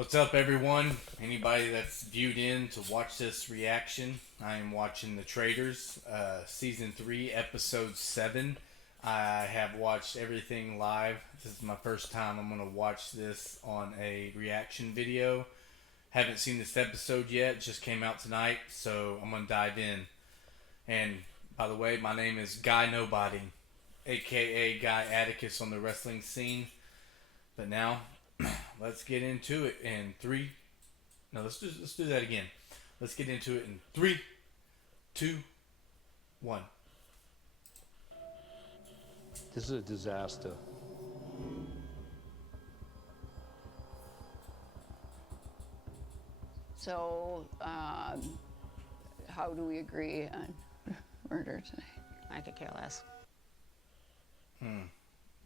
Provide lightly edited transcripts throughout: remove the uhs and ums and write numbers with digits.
What's up, everyone? Anybody that's viewed in to watch this reaction, I am watching the Traitors, season 3, episode 7. I have watched everything live. This is my first time I'm going to watch this on a reaction video. Haven't seen this episode yet, it just came out tonight, so I'm going to dive in. And by the way, my name is Guy Nobody, aka Guy Atticus on the wrestling scene. But now, let's get into it in three. No, let's do that again. Let's get into it in 3, 2, 1. This is a disaster. So, how do we agree on murder tonight? I could care less.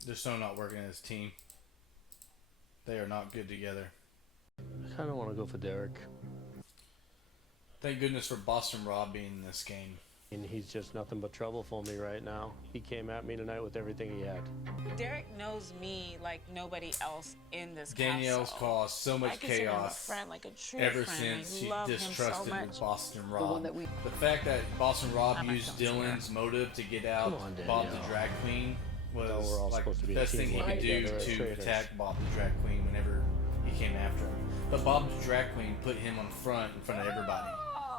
They're so not working as a team. They are not good together. I kind of want to go for Derek. Thank goodness for Boston Rob being in this game. And he's just nothing but trouble for me right now. He came at me tonight with everything he had. Derek knows me like nobody else in this Danielle's castle. caused so much I consider him a chaos friend, like a true ever friend. since I she love him so distrusted much. Boston The one Rob. that we... The fact that Boston Rob I'm not used so Dylan's motive to get out Come on, Bob the Danielle. Drag Queen was No, we're all like supposed to the be a best thing he team could do together as to traitors. attack Bob the Drag Queen whenever he came after him. But Bob the Drag Queen put him on front in front of everybody.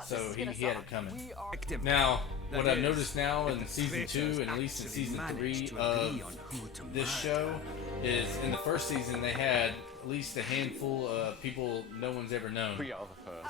So he had it coming. Now, what I've noticed now in season 2, and at least in season 3 of this show, is in the first season they had at least a handful of people no one's ever known.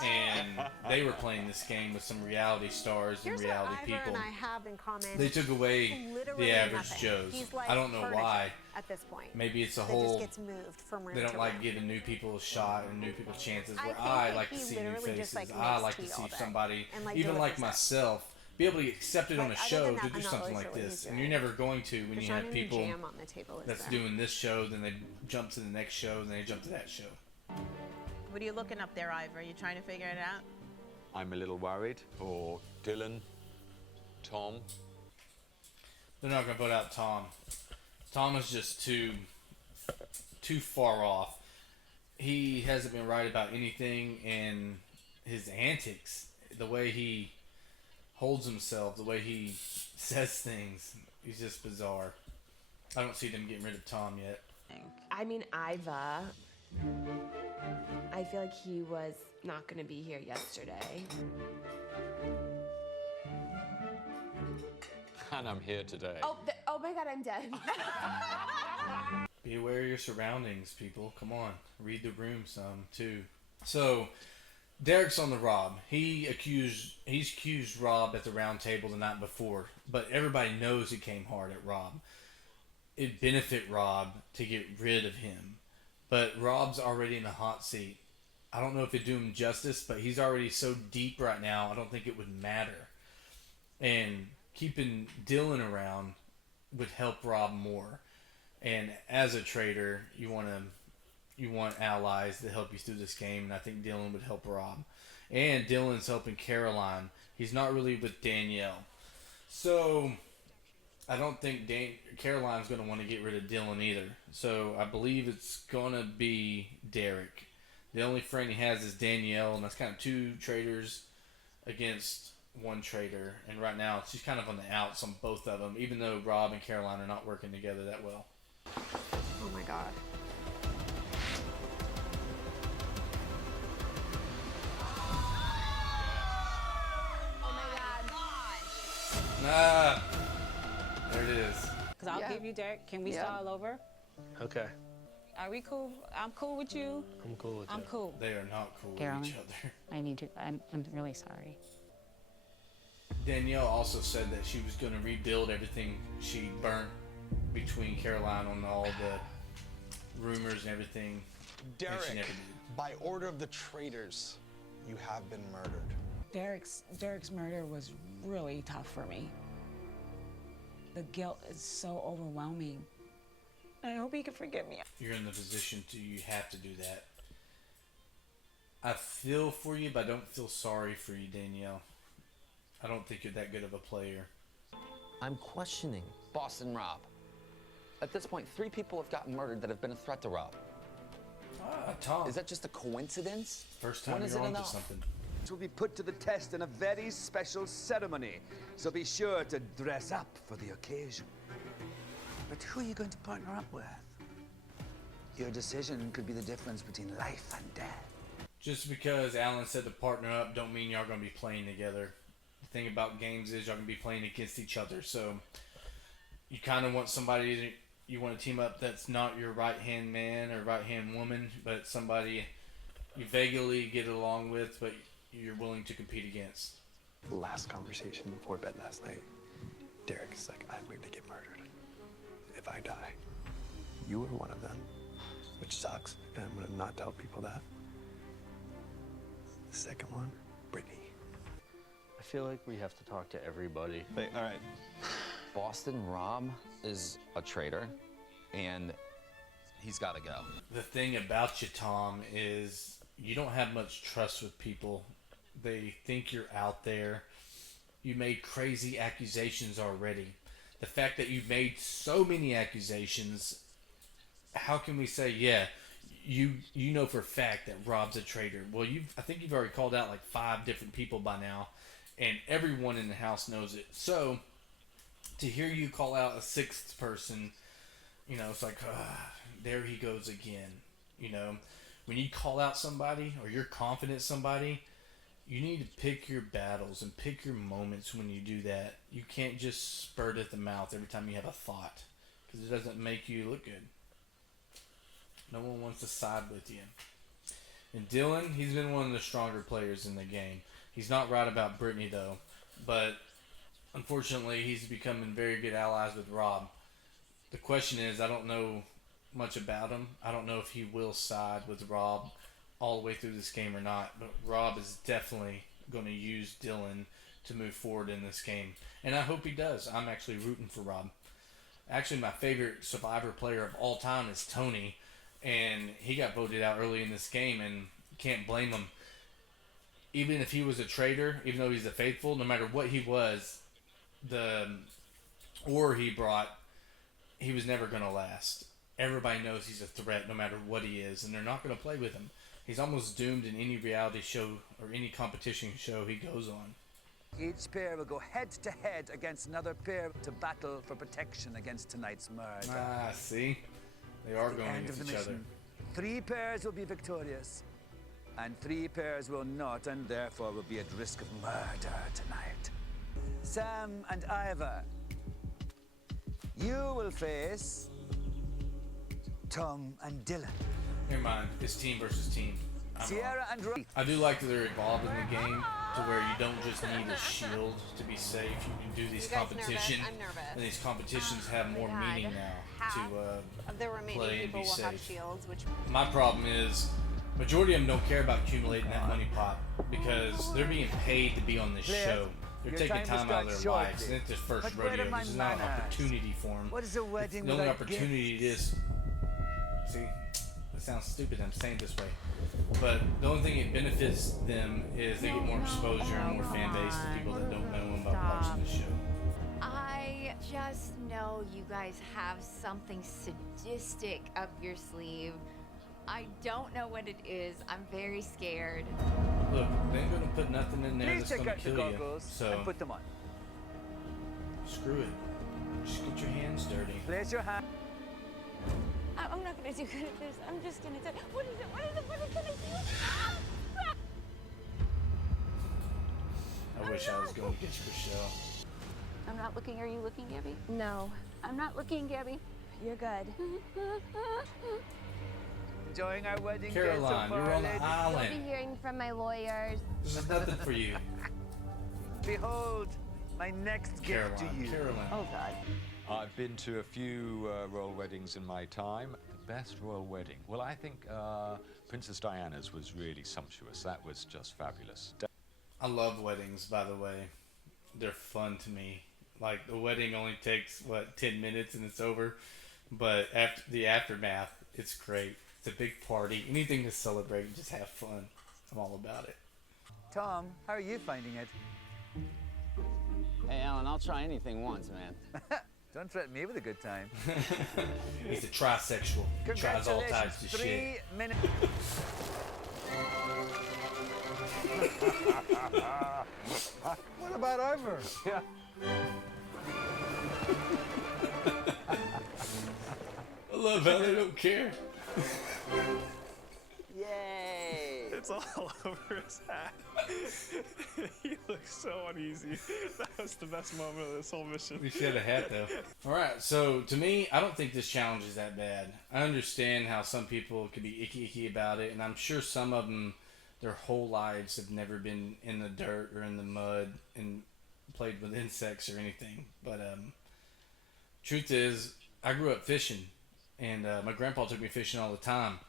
And they were playing this game with some reality stars and Here's reality what Ivor people. and I have in common. They took away Literally the average nothing. Joes. He's like I don't know furniture why. At this point, Maybe it's a that whole... just gets moved from room They don't to like room. giving new people a shot and new people chances. I Where think I that like to he see new literally faces. just, like, I makes like to tea see all day somebody, and, like, even like delivers it. myself, be able to get accepted on a But other show than to that, do I'm not something really like sure what this. he's And doing. you're never going to when There's you not have any people jam on the table, is that's there? doing this show, then they jump to the next show, then they jump to that show. What are you looking up there, Ivor? Are you trying to figure it out? I'm a little worried for Dylan, Tom. They're not going to vote out Tom. Tom is just too far off. He hasn't been right about anything, and his antics, the way he holds himself, the way he says things, he's just bizarre. I don't see them getting rid of Tom yet. I mean, Iva, I feel like he was not going to be here yesterday. And I'm here today. Oh my God, I'm dead. Be aware of your surroundings, people. Come on. Read the room some, too. So, Derek's on the Rob. He's accused Rob at the round table the night before, but everybody knows he came hard at Rob. It benefit Rob to get rid of him, but Rob's already in the hot seat. I don't know if it'd do him justice, but he's already so deep right now, I don't think it would matter. And keeping Dylan around would help Rob more. And as a traitor, you want allies to help you through this game, and I think Dylan would help Rob. And Dylan's helping Caroline. He's not really with Danielle. So I don't think Caroline's going to want to get rid of Dylan either. So I believe it's going to be Derek. The only friend he has is Danielle, and that's kind of 2 traitors against 1 traitor. And right now, she's kind of on the outs on both of them, even though Rob and Caroline are not working together that well. Oh my God. Ah, there it is. Because I'll Yeah. give you Derek. Can we Yeah. start all over? Okay, Are we cool? I'm cool with you. I'm cool with I'm it. cool. They are not cool with Caroline. each other. I need to. I'm really sorry. Danielle also said that she was going to rebuild everything she burnt between Caroline on all the rumors and everything. And she Derek, never did. by order of the traitors, you have been murdered. Derek's murder was really tough for me. The guilt is so overwhelming. I hope he can forgive me. You're in the position you have to do that. I feel for you, but I don't feel sorry for you, Danielle. I don't think you're that good of a player. I'm questioning Boston Rob. At this point, 3 people have gotten murdered that have been a threat to Rob. Tom. Is that just a coincidence? First time When is you're it onto enough? something. It will be put to the test in a very special ceremony, so be sure to dress up for the occasion. But who are you going to partner up with? Your decision could be the difference between life and death. Just because Alan said to partner up don't mean y'all gonna be playing together. The thing about games is y'all gonna be playing against each other. So you kind of want somebody you want to team up that's not your right hand man or right hand woman, but somebody you vaguely get along with, but you're willing to compete against. Last conversation before bed last night, Derek is like, I'm going to get murdered if I die. You were one of them, which sucks, and I'm going to not tell people that. The second one, Brittany. I feel like we have to talk to everybody. Hey, all right. Boston Rob is a traitor, and he's got to go. The thing about you, Tom, is you don't have much trust with people. They think you're out there. You made crazy accusations already. The fact that you've made so many accusations, how can we say, yeah, you know for a fact that Rob's a traitor? Well, I think you've already called out like 5 different people by now, and everyone in the house knows it. So to hear you call out a 6th person, you know, it's like, there he goes again. You know, when you call out somebody or you're confident somebody, you need to pick your battles and pick your moments when you do that. You can't just spurt at the mouth every time you have a thought, because it doesn't make you look good. No one wants to side with you. And Dylan, he's been one of the stronger players in the game. He's not right about Brittany, though. But unfortunately, he's becoming very good allies with Rob. The question is, I don't know much about him. I don't know if he will side with Rob all the way through this game or not. But Rob is definitely going to use Dylan to move forward in this game. And I hope he does. I'm actually rooting for Rob. Actually, my favorite Survivor player of all time is Tony. And he got voted out early in this game, and you can't blame him. Even if he was a traitor, even though he's a faithful, no matter what he was, he brought, he was never going to last. Everybody knows he's a threat no matter what he is, and they're not going to play with him. He's almost doomed in any reality show or any competition show he goes on. Each pair will go head to head against another pair to battle for protection against tonight's murder. Ah, see? They are At the going end of against the each other. mission, 3 pairs will be victorious, and 3 pairs will not, and therefore will be at risk of murder tonight. Sam and Ivor, you will face Tom and Dylan. Never mind. It's team versus team. Sierra and Ray. I do like that they're evolving the game to where you don't just need a shield to be safe. You can do these competitions, and these competitions have more meaning now to Of the remaining play and people be will have safe. shields, which My problem is, majority of them don't care about accumulating that money pot because they're being paid to be on this show. They're your taking time time will out of their start lives, shortly. and it's their first But where rodeo. are my This is not an manners? opportunity for them. What is a wedding The only without opportunity gifts? it is. See, it sounds stupid. I'm saying it this way, but the only thing it benefits them is they get more exposure and more fan base to people that don't know them about watching the show. I just know you guys have something sadistic up your sleeve. I don't know what it is. I'm very scared. Look, they ain't gonna put nothing in there Please that's take gonna out the kill you. goggles So and put them on. screw it. Just get your hands dirty. Place your hand. I'm not gonna do good at this. I'm just gonna do. What is it? What is it? What is it? I wish I was going against Rochelle. I'm not looking. Are you looking, Gabby? No, I'm not looking, Gabby. you're good. Enjoying our wedding Caroline, day so you're far, on the ladies? You'll be island. hearing from my lawyers. This is nothing for you. Behold, my next gift to you. Caroline. Oh God. I've been to a few royal weddings in my time. The best royal wedding? Well, I think Princess Diana's was really sumptuous. That was just fabulous. I love weddings, by the way. They're fun to me. Like, the wedding only takes, 10 minutes and it's over? But after the aftermath, it's great. It's a big party. Anything to celebrate and just have fun. I'm all about it. Tom, how are you finding it? Hey, Alan, I'll try anything once, man. Don't threaten me with a good time. He's a trisexual. He tries all types of 3 shit. minutes. What about Ivor? Yeah. I love how they don't care. Yay! It's all over his hat. He looks so uneasy. That was the best moment of this whole mission. We should have a hat though. Alright, so to me, I don't think this challenge is that bad. I understand how some people could be icky about it, and I'm sure some of them, their whole lives have never been in the dirt or in the mud and played with insects or anything. But truth is, I grew up fishing, and my grandpa took me fishing all the time.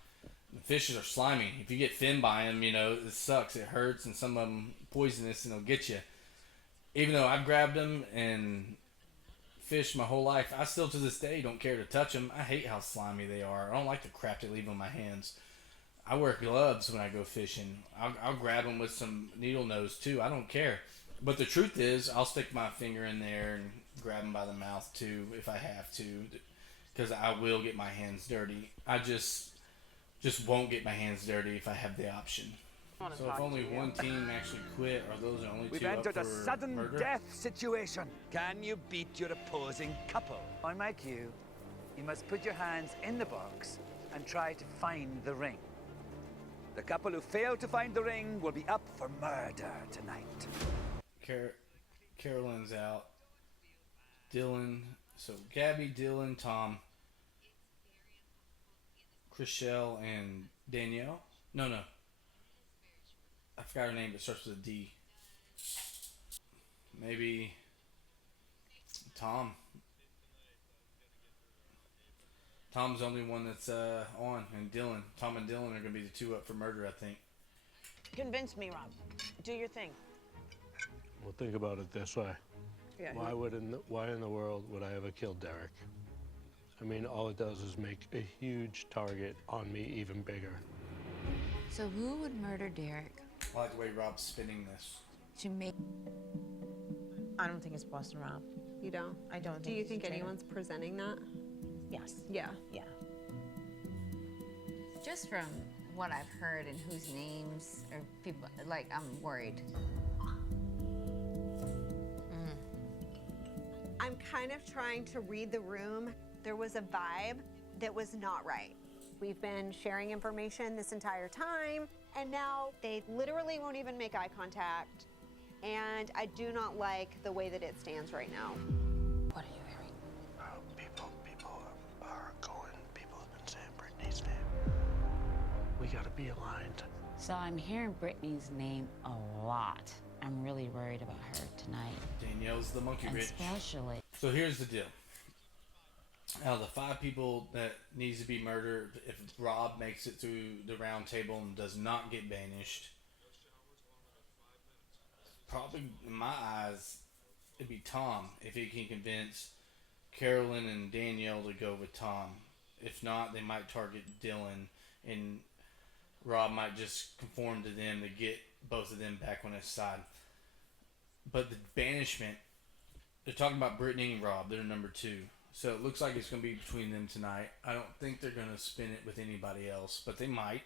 The fishes are slimy. If you get fin by them, you know, it sucks. It hurts, and some of them poisonous, and they'll get you. Even though I've grabbed them and fished my whole life, I still to this day don't care to touch them. I hate how slimy they are. I don't like the crap they leave on my hands. I wear gloves when I go fishing. I'll grab them with some needle nose too. I don't care. But the truth is, I'll stick my finger in there and grab them by the mouth too if I have to, because I will get my hands dirty. I just won't get my hands dirty if I have the option. So if only one team actually quit, are those the only We've two up entered for a sudden murder? death situation. Can you beat your opposing couple? On my cue, you must put your hands in the box and try to find the ring. The couple who fail to find the ring will be up for murder tonight. Carolyn's out. Dylan. So Gabby, Dylan, Tom, Chriselle, and Danielle. No. I forgot her name, but it starts with a D. Maybe Tom. Tom's the only one that's on, and Dylan. Tom and Dylan are gonna be the two up for murder, I think. Convince me, Rob. Do your thing. Well, think about it this way. Yeah. Why in the world would I ever kill Derek? I mean, all it does is make a huge target on me even bigger. So who would murder Derek? I like the way Rob's spinning this. To make... I don't think it's Boston Rob. You don't? I don't Do think you he's a think traitor. anyone's presenting that? Yes. Yeah. Yeah. Just from what I've heard and whose names or people, like, I'm worried. I'm kind of trying to read the room. There was a vibe that was not right. We've been sharing information this entire time, and now they literally won't even make eye contact. And I do not like the way that it stands right now. What are you hearing? People are going. People have been saying Brittany's name. We gotta be aligned. So I'm hearing Brittany's name a lot. I'm really worried about her tonight. Danielle's the monkey bitch. Especially. So here's the deal. Out of the 5 people that needs to be murdered, if Rob makes it through the round table and does not get banished, probably in my eyes, it'd be Tom if he can convince Carolyn and Danielle to go with Tom. If not, they might target Dylan, and Rob might just conform to them to get both of them back on his side. But the banishment, they're talking about Brittany and Rob. They're number 2. So it looks like it's going to be between them tonight. I don't think they're going to spin it with anybody else, but they might.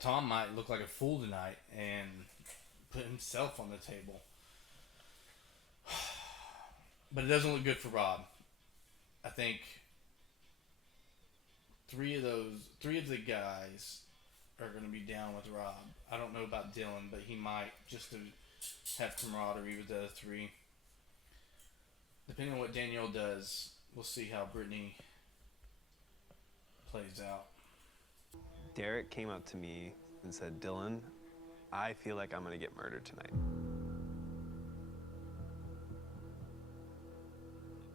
Tom might look like a fool tonight and put himself on the table. But it doesn't look good for Rob. I think 3 of the guys are going to be down with Rob. I don't know about Dylan, but he might, just to have camaraderie with the other 3. Depending on what Danielle does, we'll see how Brittany plays out. Derek came up to me and said, Dylan, I feel like I'm gonna get murdered tonight.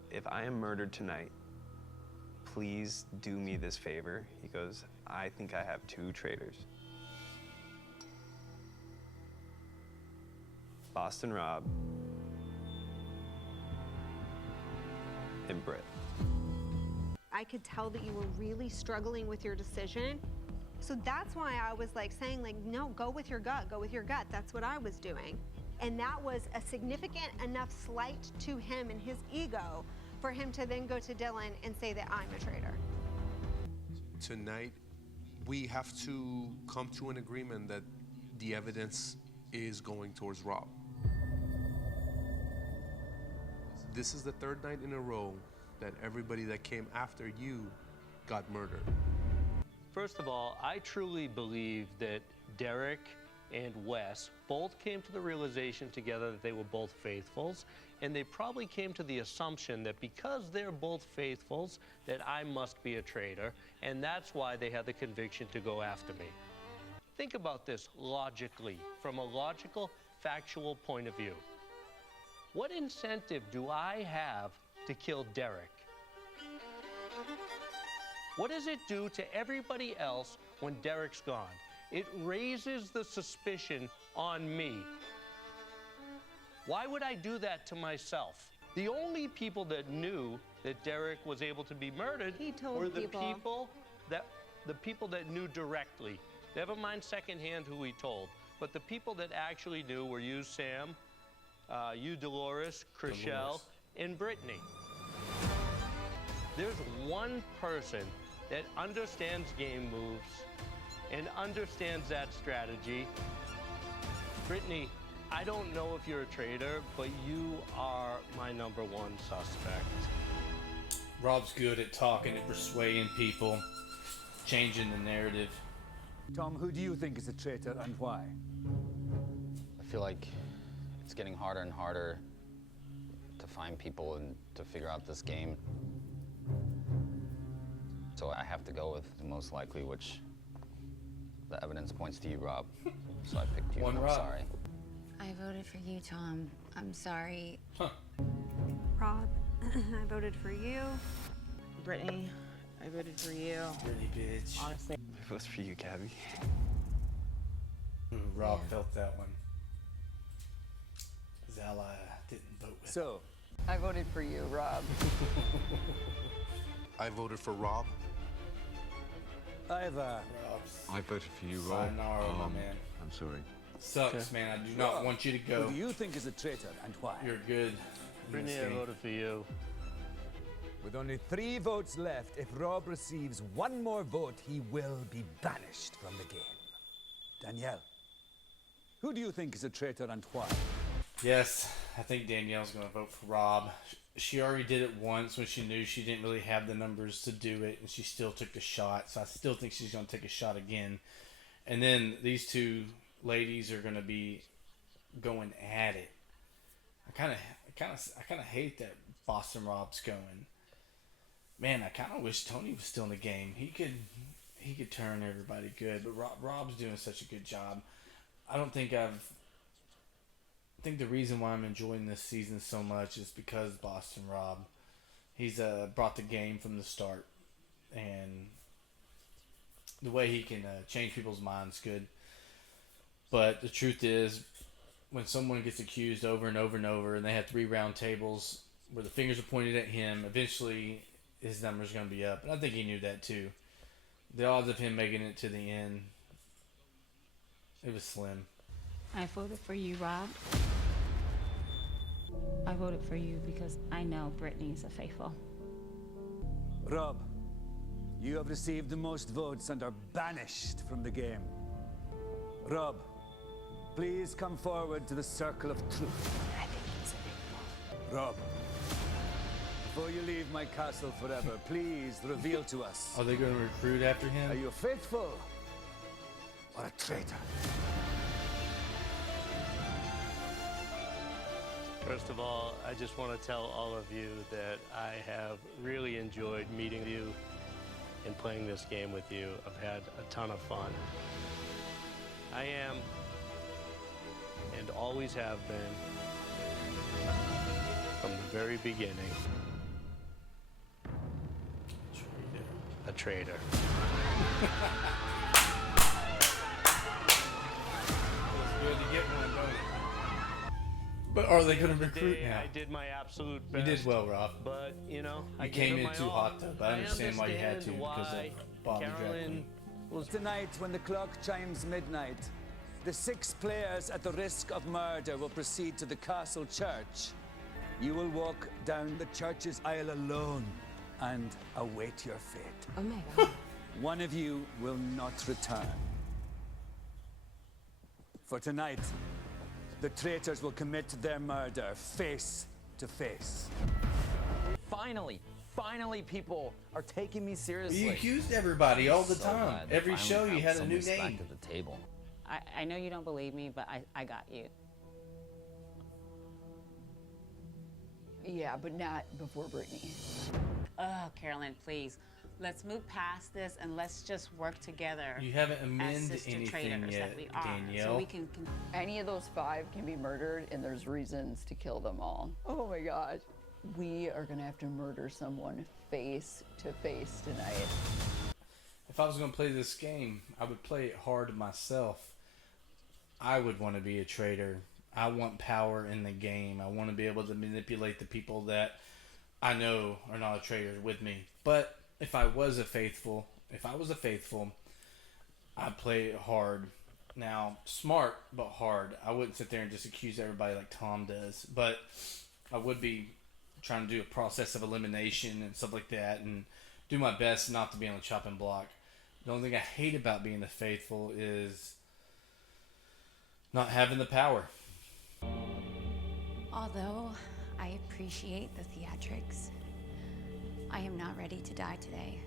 If I am murdered tonight, please do me this favor. He goes, I think I have 2 traitors. Boston Rob and Britt. I could tell that you were really struggling with your decision. So that's why I was like saying, like, no, go with your gut, go with your gut. That's what I was doing. And that was a significant enough slight to him and his ego for him to then go to Dylan and say that I'm a traitor. Tonight, we have to come to an agreement that the evidence is going towards Rob. This is the third night in a row that everybody that came after you got murdered. First of all, I truly believe that Derek and Wes both came to the realization together that they were both faithfuls, and they probably came to the assumption that because they're both faithfuls, that I must be a traitor, and that's why they had the conviction to go after me. Think about this logically, from a logical, factual point of view. What incentive do I have to kill Derek? What does it do to everybody else when Derek's gone? It raises the suspicion on me. Why would I do that to myself? The only people that knew that Derek was able to be murdered were the people that knew directly. Never mind secondhand who he told, but the people that actually knew were you, Sam, you, Dolores, Chriselle, and Brittany. There's one person that understands game moves and understands that strategy. Brittany, I don't know if you're a traitor, but you are my #1 suspect. Rob's good at talking and persuading people, changing the narrative. Tom, who do you think is a traitor and why? I feel like it's getting harder and harder to find people and to figure out this game. So I have to go with the most likely, which the evidence points to you, Rob. So I picked you, and I'm sorry. I voted for you, Tom. I'm sorry. Rob, I voted for you. Brittany, I voted for you. Brittany, bitch. Honestly. I voted for you, Gabby. Rob felt that one. Zala didn't vote with. So, I voted for you, Rob. I voted for Rob. I voted for you, Rob. Sayonara, my man. I'm sorry. Sucks, man. I do not want you to go. Who do you think is a traitor and why? You're good. Brittany, I voted for you. With only 3 votes left, if Rob receives 1 more vote, he will be banished from the game. Danielle, who do you think is a traitor and why? Yes, I think Danielle's going to vote for Rob. She already did it once when she knew she didn't really have the numbers to do it, and she still took the shot. So I still think she's going to take a shot again. And then these two ladies are going to be going at it. I kind of hate that Boston Rob's going. Man, I kind of wish Tony was still in the game. He could turn everybody good, but Rob's doing such a good job. I think the reason why I'm enjoying this season so much is because Boston Rob. He's brought the game from the start, and the way he can change people's minds good. But the truth is, when someone gets accused over and over and over, and they have 3 round tables where the fingers are pointed at him, eventually his number's going to be up. And I think he knew that too. The odds of him making it to the end, it was slim. I voted for you, Rob. I voted for you because I know Brittany's a faithful. Rob, you have received the most votes and are banished from the game. Rob, please come forward to the circle of truth. I think he's a faithful. Rob, before you leave my castle forever, please reveal to us. Are they going to recruit after him? Are you faithful or a traitor? First of all, I just want to tell all of you that I have really enjoyed meeting you and playing this game with you. I've had a ton of fun. I am, and always have been, from the very beginning, a traitor. It's good to get one, don't it? But are they going to recruit now? I did my absolute best. You did well, Rob. But, you know, You I came gave it in my too all. hot, though, but I understand why you had to, because why of Bobby Carolyn Well, tonight, when the clock chimes midnight, the 6 players at the risk of murder will proceed to the castle church You will walk down the church's aisle alone and await your fate. Oh my God. One of you will not return. For tonight, the traitors will commit their murder face to face. Finally, people are taking me seriously. You accused everybody all the time. glad to Every finally show you have had a some new respect name. at the table. I know you don't believe me, but I got you. Yeah, but not before Brittany. Oh, Carolyn, please. Let's move past this and let's just work together. You haven't as amended sister anything traitors yet, that we are, Danielle. so we can. Any of those 5 can be murdered, and there's reasons to kill them all. Oh my gosh. We are gonna have to murder someone face to face tonight. If I was going to play this game, I would play it hard myself. I would want to be a traitor. I want power in the game. I want to be able to manipulate the people that I know are not a traitor with me. But if I was a faithful, I'd play it hard. Now, smart, but hard. I wouldn't sit there and just accuse everybody like Tom does. But I would be trying to do a process of elimination and stuff like that and do my best not to be on the chopping block. The only thing I hate about being the faithful is not having the power. Although I appreciate the theatrics, I am not ready to die today.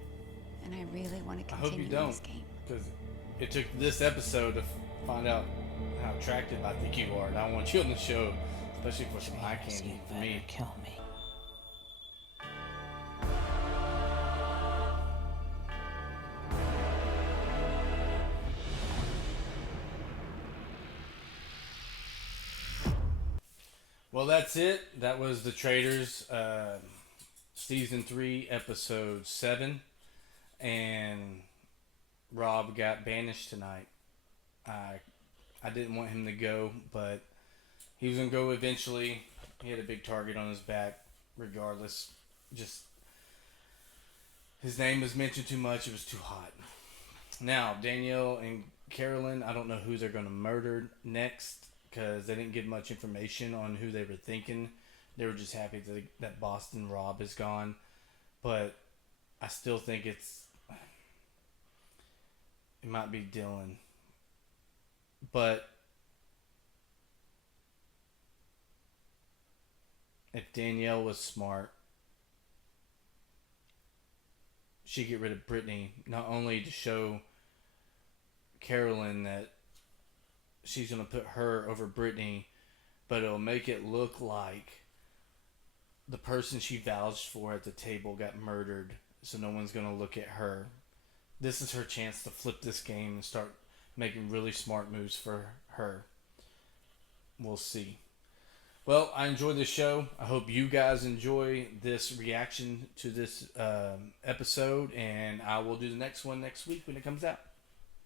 And I really want to I hope continue you don't, this game. because it took this episode to find out how attractive I think you are. And I want you on the show, especially for some eye candy for me. Kill me. Well, that's it. That was the Traitors, season 3, episode 7, and Rob got banished tonight. I didn't want him to go, but he was gonna go eventually. He had a big target on his back. Regardless, just his name was mentioned too much. It was too hot. Now Danielle and Carolyn, I don't know who they're gonna murder next, because they didn't give much information on who they were thinking. They were just happy that Boston Rob is gone. But I still think it might be Dylan. But if Danielle was smart, she'd get rid of Brittany, not only to show Carolyn that she's going to put her over Brittany, but it'll make it look like the person she vouched for at the table got murdered, so no one's going to look at her. This is her chance to flip this game and start making really smart moves for her. We'll see. Well, I enjoyed the show. I hope you guys enjoy this reaction to this episode, and I will do the next one next week when it comes out.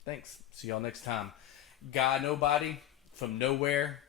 Thanks. See y'all next time. Guy Nobody from nowhere